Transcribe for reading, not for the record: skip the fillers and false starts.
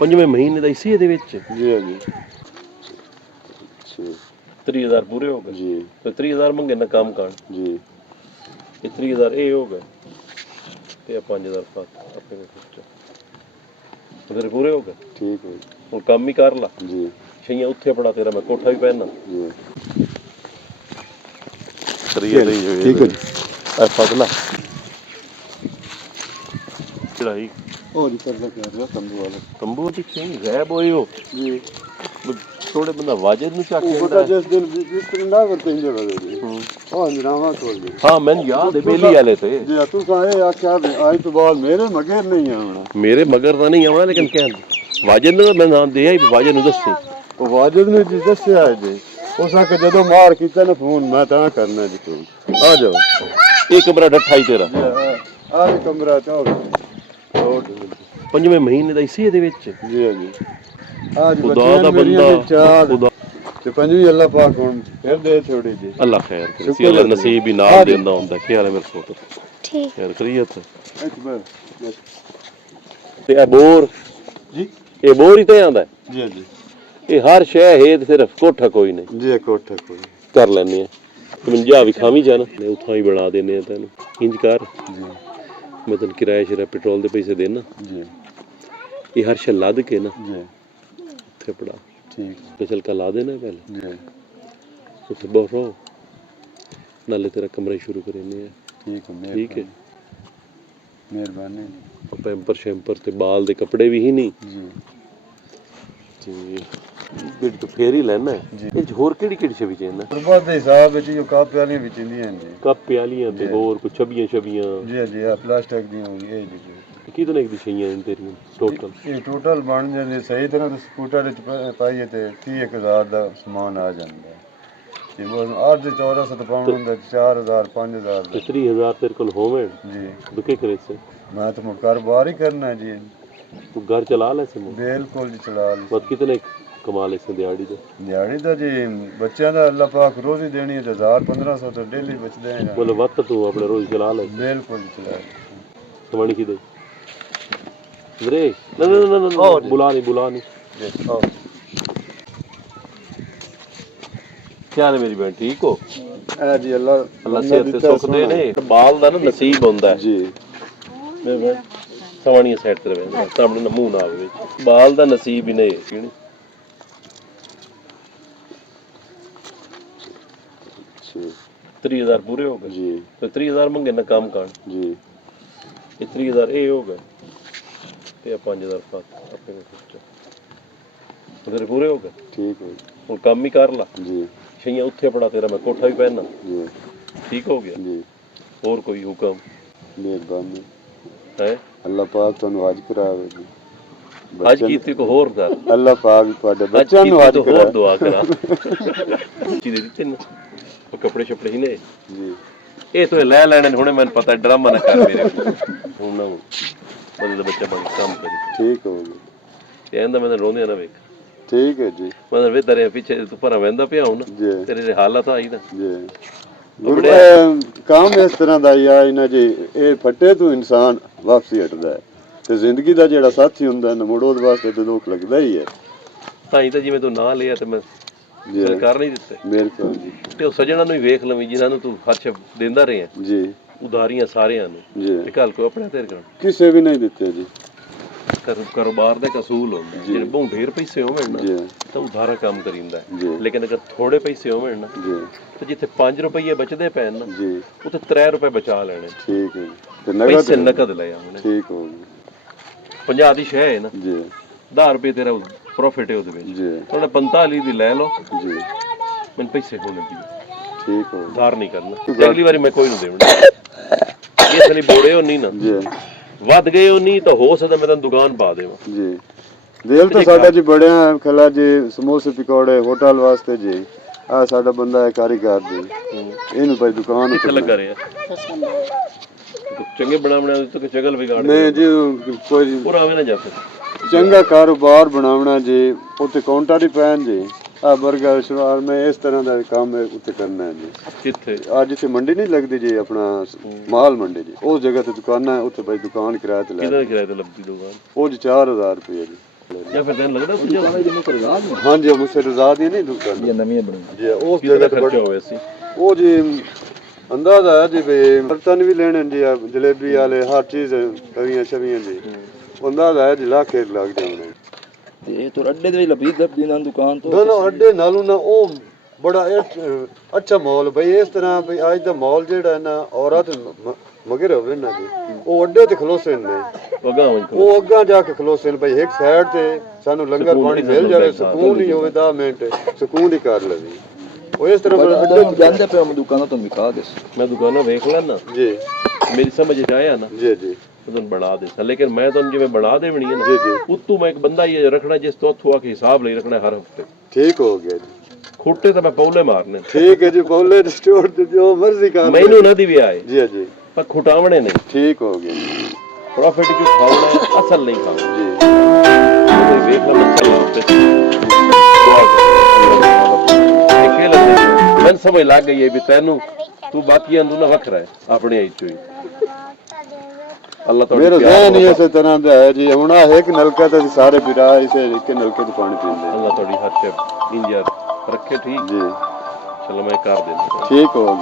5ਵੇਂ ਮਹੀਨੇ ਦਾ ਇਸੇ ਦੇ ਵਿੱਚ ਜੀ ਹਾਂਜੀ 30,000 ਪੂਰੇ ਹੋ ਗਏ ਜੀ ਤੇ 30,000 ਮੰਗੇ ਨਾ ਕੰਮ ਕਰਨ ਜੀ ਇਹ 30,000 ਇਹ ਹੋ ਗਏ ਤੇ 5,000 ਫਾਤ ਆਪੇ ਖਰਚਾ ਫਿਰ ਪੂਰੇ ਹੋ ਗਏ ਠੀਕ ਹੈ ਹੁਣ ਕੰਮ ਹੀ ਕਰ ਲਾ ਜੀ ਛਈਆਂ ਉੱਥੇ ਪੜਾ ਤੇਰਾ ਮੈਂ ਕੋਠਾ ਵੀ ਪਹਿਨਣਾ ਜੀ ਠੀਕ ਹੈ ਜੀ ਆ ਫਸਲਾ ਚੜਾਈ ਉਹ ਜੀ ਕਰਦਾ ਕਰ ਰਿਹਾ ਤੰਬੂ ਦੀ ਛਈ ਗਾਇਬ ਹੋਈ ਹੋ ਜੀ ਥੋੜੇ ਬੰਦਾ ਵਾਜਦ ਨੂੰ ਚੱਕ ਉਹ ਪਤਾ ਜਿਸ ਦਿਨ ਜਿਸ ਨਾ ਕਰਤੇ ਇੰਜ ਲਗਾ ਦੇ ਉਹ ਨਿਰਾਵਾ ਤੋੜ ਦੇ ਹਾਂ ਮੈਨੂੰ ਯਾਦ ਹੈ ਬੇਲੀ ਵਾਲੇ ਤੇ ਜੀ ਤੂੰ ਕਹੇ ਆਖਿਆ ਅੱਜ ਤੋਂ ਬਾਅਦ ਮੇਰੇ ਮਗਰ ਨਹੀਂ ਆਉਣਾ ਮੇਰੇ ਮਗਰ ਤਾਂ ਨਹੀਂ ਆਉਣਾ ਲੇਕਿਨ ਕਹਿ ਵਾਜਦ ਨੂੰ ਮੈਂ ਨਾਮ ਦਿਆ ਹੀ ਵਾਜਦ ਨੂੰ ਦੱਸੀ ਉਹ ਵਾਜਦ ਨੇ ਜੀ ਦੱਸਿਆ ਜੀ ਉਸ ਆ ਕੇ ਜਦੋਂ ਮਾਰ ਕੀਤਾ ਨਾ ਫੋਨ ਮੈਂ ਤਾਂ ਕਰਨਾ ਜੀ ਤੂੰ ਆ ਜਾਓ ਇਹ ਕਮਰਾ ਡੱਠਾ ਹੀ ਤੇਰਾ ਆ ਵੀ ਕਮਰਾ ਚਾਹ 5ਵੇਂ ਮਹੀਨੇ ਦਾ ਇਸੇ ਦੇ ਵਿੱਚ ਜੀ ਹਾਂਜੀ ਆ ਜੀ ਖੁਦਾ ਦਾ ਬੰਦਾ ਖੁਦਾ ਤੇ ਪੰਜਵੀਂ ਅੱਲਾਹ ਪਾਕ ਹੁਣ ਫਿਰ ਦੇ ਥੋੜੀ ਜੀ ਅੱਲਾ ਖੈਰ ਕਰੇ ਸੀ ਅੱਲਾ ਨਸੀਬ ਹੀ ਨਾਲ ਦਿੰਦਾ ਹੁੰਦਾ ਕੀ ਹਾਲ ਹੈ ਮੇਰੇ ਪੁੱਤ ਠੀਕ ਹੈ ਖਰੀਅਤ ਤੇ ਇਹ ਬੋਰ ਜੀ ਇਹ ਬੋਰ ਹੀ ਤੇ ਆਂਦਾ ਜੀ ਜੀ ਇਹ ਹਰ ਸ਼ੈ ਹੈ ਤੇ ਸਿਰਫ ਕੋਠਾ ਕੋਈ ਨਹੀਂ ਜੀ ਕੋਠਾ ਕੋਈ ਕਰ ਲੈਣੇ ਆ 55 ਵੀ ਖਾਵੀ ਜਾਣਾ ਉੱਥਾਂ ਹੀ ਬਣਾ ਦਿੰਦੇ ਆ ਤੈਨੂੰ ਇੰਜ ਕਰ ਜੀ ਮੈਂ ਤੈਨੂੰ ਕਿਰਾਇਆ ਸ਼ਰਾ ਪੈਟਰੋਲ ਦੇ ਪੈਸੇ ਦੇਣਾ ਜੀ ਇਹ ਹਰ ਸ਼ੈ ਲੱਦ ਕੇ ਨਾ ਜੀ ਉੱਥੇ ਪੜਾ ਠੀਕ ਸਪੈਸ਼ਲ ਕਾ ਲਾ ਦੇਣਾ ਪਹਿਲੇ ਜੀ ਉੱਥੇ ਬਹੁਤ ਰਹੋ ਨਾਲੇ ਤੇਰਾ ਕਮਰਾ ਸ਼ੁਰੂ ਕरेंगे ਠੀਕ ਹੈ ਮਿਹਰਬਾਨੀ ਪੈਂਪਰ ਸ਼ੈਂਪਰ ਤੇ ਬਾਲ ਦੇ ਕੱਪੜੇ ਵੀ ਹੀ ਨਹੀਂ ਜੀ ਤੇ ਬਿੱਡ ਤੋਂ ਫੇਰ ਹੀ ਲੈਣਾ ਇਹ ਹੋਰ ਕਿਹੜੀ ਕਿਹੜੀ ਛਵੀ ਚਾਹੀਦਾ ਪ੍ਰਭਾਤ ਦੇ ਹਿਸਾਬ ਵਿੱਚ ਜੋ ਕੱਪ ਵਾਲੀਆਂ ਵਿੱਚ ਹੁੰਦੀਆਂ ਜੀ ਕੱਪ ਪਿਆਲੀਆਂ ਤੇ ਹੋਰ ਕੁਝ ਛਬੀਆਂ ਜੀ ਜੀ ਆ ਪਲਾਸਟਿਕ ਦੀਆਂ ਹੋਈ ਇਹ ਜੀ ਕਿਤਨੇ ਦੀ ਛਈਆਂ ਤੇਰੀਆਂ ਟੋਟਲ ਇਹ ਟੋਟਲ ਬਣ ਜਾਂਦੇ ਸਹੀ ਤਰ੍ਹਾਂ ਤੇ ਸਕੂਟਰ ਵਿੱਚ ਪਾਈਏ ਤੇ 30,000 ਦਾ ਸਮਾਨ ਆ ਜਾਂਦਾ ਤੇ ਉਹ ਅੱਜ 1400 ਪਾਉਣ ਹੁੰਦਾ 4,000 5,000 ਦਾ 30,000 ਤੇਰੇ ਕੋਲ ਹੋਵੇ ਜੀ ਦੁਕੇ ਕਰੇ ਸੇ ਮੈਂ ਤਾਂ ਕਾਰੋਬਾਰ ਹੀ ਕਰਨਾ ਜੀ ਤੂੰ ਘਰ ਚਲਾ ਲੈ ਸੇ ਬਿਲकुल ਜੀ ਚਲਾ ਲੈ ਬਸ ਕਿਤਨੇ ਕਮਾ ਲੈ ਸੇ ਦਿਹਾੜੀ ਦਾ ਜੀ ਬੱਚਿਆਂ ਦਾ ਅੱਲਾਹ ਪਾਕ ਰੋਜ਼ ਹੀ ਦੇਣੀ ਹੈ 1000-1500 ਤਾਂ ਡੇਲੀ ਬਚਦੇ ਆ ਬੋਲੇ ਵੱਤ ਤੂੰ ਆਪਣੇ ਰੋਜ਼ ਚਲਾ ਲੈ ਬਿਲकुल ਚਲਾ ਸਮਾਣੀ ਕੀ ਦੇ ਵੀਰੇ ਨਾ ਨਾ ਨਾ ਬੁਲਾ ਨਹੀਂ क्या है मेरी बहन ठीक हो जी अल्लाह सेहत सुख दे ने बाल दा ना नसीब होंदा है जी मेरे बहन सवानी साइड ते रहंदा सामने ना मुंह ना आवे बाल दा नसीब ही नहीं 30,000 पूरे हो गए जी तो 30,000 मंगे ना काम कर जी ये 30,000 ए हो गए ਤੇ 5,000 ਫਾਤ ਆਪੇ ਖਰਚਾ ਫਿਰ ਪੂਰੇ ਹੋ ਗਏ ਠੀਕ ਹੈ ਹੁਣ ਕੰਮ ਹੀ ਕਰ ਲਾ ਜੀ ਛਈਆਂ ਉੱਥੇ ਪੜਾ ਤੇਰਾ ਮੈਂ ਕੋਠਾ ਵੀ ਪਹਿਨਣਾ ਜੀ ਠੀਕ ਹੋ ਗਿਆ ਜੀ ਹੋਰ ਕੋਈ ਹੁਕਮ ਮਿਹਰਬਾਨੀ ਹੈ ਅੱਲਾਹ ਪਾਕ ਤੁਹਾਨੂੰ ਹਜ ਕਰਾਵੇ ਜੀ ਅੱਜ ਕੀਤੀ ਕੋ ਹੋਰ ਕਰ ਅੱਲਾਹ ਪਾਕ ਤੁਹਾਡੇ ਬੱਚਿਆਂ ਨੂੰ ਹਜ ਕਰਾਵੇ ਹੋਰ ਦੁਆ ਕਰਾ ਜੀ ਦੇ ਦਿੱਤੇ ਨਾ ਉਹ ਕੱਪੜੇ ਛਪੜੇ ਹੀ ਨੇ ਜੀ ਇਹ ਤੋਂ ਲੈ ਲੈਣੇ ਹੁਣੇ ਮੈਨੂੰ ਪਤਾ ਡਰਾਮਾ ਨਾ ਕਰ ਮੇਰੇ ਹੁਣ ਨਾ ਬੰਦੇ ਦਾ ਬੱਚਾ ਬਣ ਕੰਮ ਕਰੀ ਠੀਕ ਹੋ ਗਿਆ ਤੇ ਇਹਦਾ ਮੈਂ ਰੋਂਦੇ ਨਾ ਵੇਖ ਠੀਕ ਹੈ ਜੀ ਮੈਂ ਵੇ ਤੇਰੇ ਪਿੱਛੇ ਤੂੰ ਭਰਾ ਵੰਦਾ ਪਿਆ ਹੁਣ ਤੇਰੇ ਹਾਲਤ ਆਈ ਨਾ ਜੀ ਗੁਰੂ ਕੰਮ ਇਸ ਤਰ੍ਹਾਂ ਦਾ ਹੀ ਆ ਇਹਨਾਂ ਜੀ ਇਹ ਫੱਟੇ ਤੋਂ ਇਨਸਾਨ ਵਾਪਸੀ ਹਟਦਾ ਹੈ ਤੇ ਜ਼ਿੰਦਗੀ ਦਾ ਜਿਹੜਾ ਸਾਥੀ ਹੁੰਦਾ ਨਾ ਮੁੜ ਉਹਦੇ ਵਾਸਤੇ ਤੇ ਦੁੱਖ ਲੱਗਦਾ ਹੀ ਹੈ ਤਾਂ ਹੀ ਤਾਂ ਜਿਵੇਂ ਤੂੰ ਨਾਂ ਲਿਆ ਤੇ ਮੈਂ ਸਰਕਾਰ ਨਹੀਂ ਦਿੱਤੇ ਬਿਲਕੁਲ ਜੀ ਤੇ ਉਹ ਸੱਜਣਾ ਨੂੰ ਵੀ ਵੇਖ ਲਵੀਂ ਜਿਨ੍ਹਾਂ ਨੂੰ ਤੂੰ ਹੱਥ ਦਿੰਦਾ ਰਿਹਾ ਜੀ ਉਦਾਰੀਆਂ ਸਾਰਿਆਂ ਨੂੰ ਜੀ ਤੇ ਕੱਲ ਕੋ ਆਪਣੇ ਤੇਰੇ ਕਰ ਕਿਸੇ ਵੀ ਨਹੀਂ ਦਿੱਤੇ ਜੀ ਕਾਰੋਬਾਰ ਦਾ ਕਸੂਲ ਹੁੰਦਾ ਜਿਹੜੇ ਬਹੁਤ ਢੇਰ ਪੈਸੇ ਹੋਣ ਨਾ ਤਾਂ ਉਧਾਰਾ ਕੰਮ ਕਰੀਂਦਾ ਲੇਕਿਨ ਅਗਰ ਥੋੜੇ ਪੈਸੇ ਹੋਣ ਨਾ ਤੇ ਜਿੱਥੇ 5 ਰੁਪਏ ਬਚਦੇ ਪੈਣ ਨਾ ਉੱਥੇ 3 ਰੁਪਏ ਬਚਾ ਲੈਣੇ ਠੀਕ ਹੈ ਤੇ ਪੈਸੇ ਨਕਦ ਲੈ ਆਉਣੇ ਠੀਕ ਹੋ ਗਿਆ 50 ਦੀ ਸ਼ੈ ਹੈ ਨਾ ਜੀ 10 ਰੁਪਏ ਤੇਰਾ ਪ੍ਰੋਫਿਟ ਹੈ ਉਹਦੇ ਵਿੱਚ ਜੀ ਤੁਹਾਡਾ 45 ਦੀ ਲੈ ਲਓ ਜੀ ਮੈਨੂੰ ਪੈਸੇ ਹੋਣੇ ਵੀ ਠੀਕ ਹੋ ਉਧਾਰ ਨਹੀਂ ਕਰਨਾ ਤੇ ਅਗਲੀ ਵਾਰੀ ਮੈਂ ਕੋਈ ਨਹੀਂ ਦੇਣਾ ਇਸ ਲਈ ਬੋੜੇ ਹੋ ਨਹੀਂ ਨਾ ਜੀ ਵੱਧ ਗਏ ਹੋ ਨਹੀਂ ਤਾਂ ਹੋ ਸਕਦਾ ਮੈਂ ਤੈਨੂੰ ਦੁਕਾਨ ਪਾ ਦੇਵਾਂ ਜੀ ਦਿਲ ਤਾਂ ਸਾਡਾ ਜੀ ਬੜਿਆ ਖਲਾ ਜੀ ਸਮੋਸੇ ਪਕੌੜੇ ਹੋਟਲ ਵਾਸਤੇ ਜੀ ਆ ਸਾਡਾ ਬੰਦਾ ਹੈ ਕਾਰੀਗਰ ਜੀ ਇਹਨੂੰ ਭਾਈ ਦੁਕਾਨ ਕਿੱਥੇ ਲੱਗਾ ਰਿਹਾ ਚੰਗੇ ਬਣਾਉਣਾ ਤੇ ਚਗਲ ਵਿਗਾੜ ਨਹੀਂ ਜੀ ਕੋਈ ਪੂਰਾ ਆਵੇ ਨਾ ਜਾ ਚੰਗਾ ਕਾਰੋਬਾਰ ਬਣਾਉਣਾ ਜੀ ਉੱਤੇ ਕਾਊਂਟਰ ਹੀ ਪੈਣ ਜੀ ਆ ਬਰਗਰ ਸ਼ਵਾਰ ਮੈਂ ਇਸ ਤਰ੍ਹਾਂ ਦਾ ਕੰਮ ਉੱਤੇ ਕਰਨਾ ਹੈ ਜੀ ਕਿੱਥੇ ਅੱਜ ਇੱਥੇ ਮੰਡੀ ਨਹੀਂ ਲੱਗਦੀ ਜੀ ਆਪਣਾ ਮਾਲ ਮੰਡੀ ਜੀ ਉਸ ਜਗ੍ਹਾ ਤੇ ਦੁਕਾਨਾਂ ਹੈ ਉੱਥੇ ਭਾਈ ਦੁਕਾਨ ਕਿਰਾਏ ਤੇ ਲੈ ਕਿਹਦਾ ਕਿਰਾਏ ਤੇ ਲੱਭਦੀ ਦੁਕਾਨ ਉਹ ਜੀ 4,000 ਰੁਪਏ ਜੀ ਜਾਂ ਫਿਰ ਤੈਨੂੰ ਲੱਗਦਾ ਸੀ ਹਾਂਜੀ ਉਹ ਮੁਸੇ ਰਜ਼ਾ ਦੀ ਨਹੀਂ ਦੁਕਾਨ ਇਹ ਨਵੀਆਂ ਬਣੀਆਂ ਜੀ ਉਸ ਕਿੰਨਾ ਜਗ੍ਹਾ ਤੇ ਖਰਚਾ ਹੋਇਆ ਸੀ? ਉਹ ਜੀ ਅੰਦਾਜ਼ਾ ਹੈ ਜੀ ਵੀ ਬਰਤਨ ਵੀ ਲੈਣੇ ਜੀ ਜਲੇਬੀ ਵਾਲੇ ਹਰ ਚੀਜ਼ ਕਵੀਆਂ ਛਵੀਆਂ ਜੀ ਅੰਦਾਜ਼ਾ ਹੈ ਜੀ ਲੱਖ ਲੱਗ ਜਾਣੇ ਤੇ ਇਹ ਤੋਂ ਅੱਡੇ ਦੇ ਵਿੱਚ ਲੱਭੀ ਦਰਦੀ ਨਾਲ ਦੁਕਾਨ ਤੋਂ ਦੋਨੋਂ ਅੱਡੇ ਨਾਲੋਂ ਨਾ ਉਹ ਬੜਾ ਅੱਛਾ ਮਾਹੌਲ ਬਈ ਇਸ ਤਰ੍ਹਾਂ ਵੀ ਅੱਜ ਦਾ ਮਾਹੌਲ ਜਿਹੜਾ ਹੈ ਨਾ ਔਰਤ ਮਗਰ ਹੋਵੇ ਨਾ ਜੀ ਉਹ ਅੱਡੇ ਤੇ ਖਲੋਸੇ ਨੇ ਉਹ ਅੱਗਾ ਜਾ ਕੇ ਖਲੋਸੇ ਨੇ ਬਈ ਇੱਕ ਸਾਈਡ ਤੇ ਸਾਨੂੰ ਲੰਗਰ ਪਾਣੀ ਮਿਲ ਜਾਵੇ ਸਕੂਨ ਹੀ ਹੋਵੇ 10 ਮਿੰਟ ਸਕੂਨ ਹੀ ਕਰ ਲਵੇ ਉਹ ਇਸ ਤਰ੍ਹਾਂ ਅੱਡੇ ਜਾਂਦੇ ਪਏ ਮੈਂ ਦੁਕਾਨਾਂ ਤੋਂ ਵਿਖਾ ਦੇ ਮੈਂ ਦੁਕਾਨਾਂ ਵੇਖ ਲੈਣਾ ਜੀ ਮੇਰੀ ਸਮਝ ਚ ਆਇਆ ਨਾ ਜੀ ਜੀ ਤੁਹਾਨੂੰ ਬਣਾ ਦੇ ਲੇਕਿਨ ਮੈਂ ਤੁਹਾਨੂੰ ਜਿਵੇਂ ਬਣਾ ਦੇਵਣੀ ਹੈ ਨਾ ਜੀ ਜੀ ਉਤੋਂ ਮੈਂ ਇੱਕ ਬੰਦਾ ਹੀ ਰੱਖਣਾ ਜਿਸ ਤੋਂ ਉੱਥੋਂ ਆ ਕੇ ਹਿਸਾਬ ਲਈ ਰੱਖਣਾ ਹਰ ਹਫਤੇ ਠੀਕ ਹੋ ਗਿਆ ਜੀ ਖੋਟੇ ਤਾਂ ਮੈਂ ਪੌਲੇ ਮਾਰਨੇ ਠੀਕ ਹੈ ਜੀ ਪੌਲੇ ਸਟੋਰ ਤੇ ਜੋ ਮਰਜ਼ੀ ਕਰ ਮੈਨੂੰ ਨਾ ਦੀ ਵੀ ਆਏ ਜੀ ਜੀ ਪਰ ਖੁਟਾਵਣੇ ਨਹੀਂ ਠੀਕ ਹੋ ਗਿਆ ਜੀ ਪ੍ਰੋਫਿਟ ਜੋ ਖਾਣਾ ਹੈ ਅਸਲ ਨਹੀਂ ਖਾਣਾ ਜੀ ਕੋਈ ਵੇਖ ਲੈ ਮੈਨੂੰ ਸਮਝ ਲੱਗ ਗਈ ਹੈ ਵੀ ਤੂੰ ਬਾਕੀਆਂ ਨੂੰ ਨਾ ਵੱਖਰਾ ਹੈ ਆਪਣੇ ਆਈ ਚੋਂ ਹੀ ਅੱਲਾਹ ਮੇਰਾ ਜ਼ਹਿਨ ਹੀ ਇਸੇ ਤਰ੍ਹਾਂ ਦਾ ਹੈ ਜੀ ਹੁਣ ਆਹ ਇੱਕ ਨਲਕਾ ਤਾਂ ਸਾਰੇ ਵੀਰਾ ਇਸੇ ਇੱਕ ਨਲਕੇ ਤੋਂ ਪਾਣੀ ਪੀਂਦੇ ਅੱਲਾਹ ਤੁਹਾਡੀ ਹਰ ਸ਼ੈ ਇੰਜਰ ਰੱਖੇ ਠੀਕ ਜੀ ਚਲੋ ਮੈਂ ਕਰ ਦਿੰਦਾ ਠੀਕ ਹੋ ਗਿਆ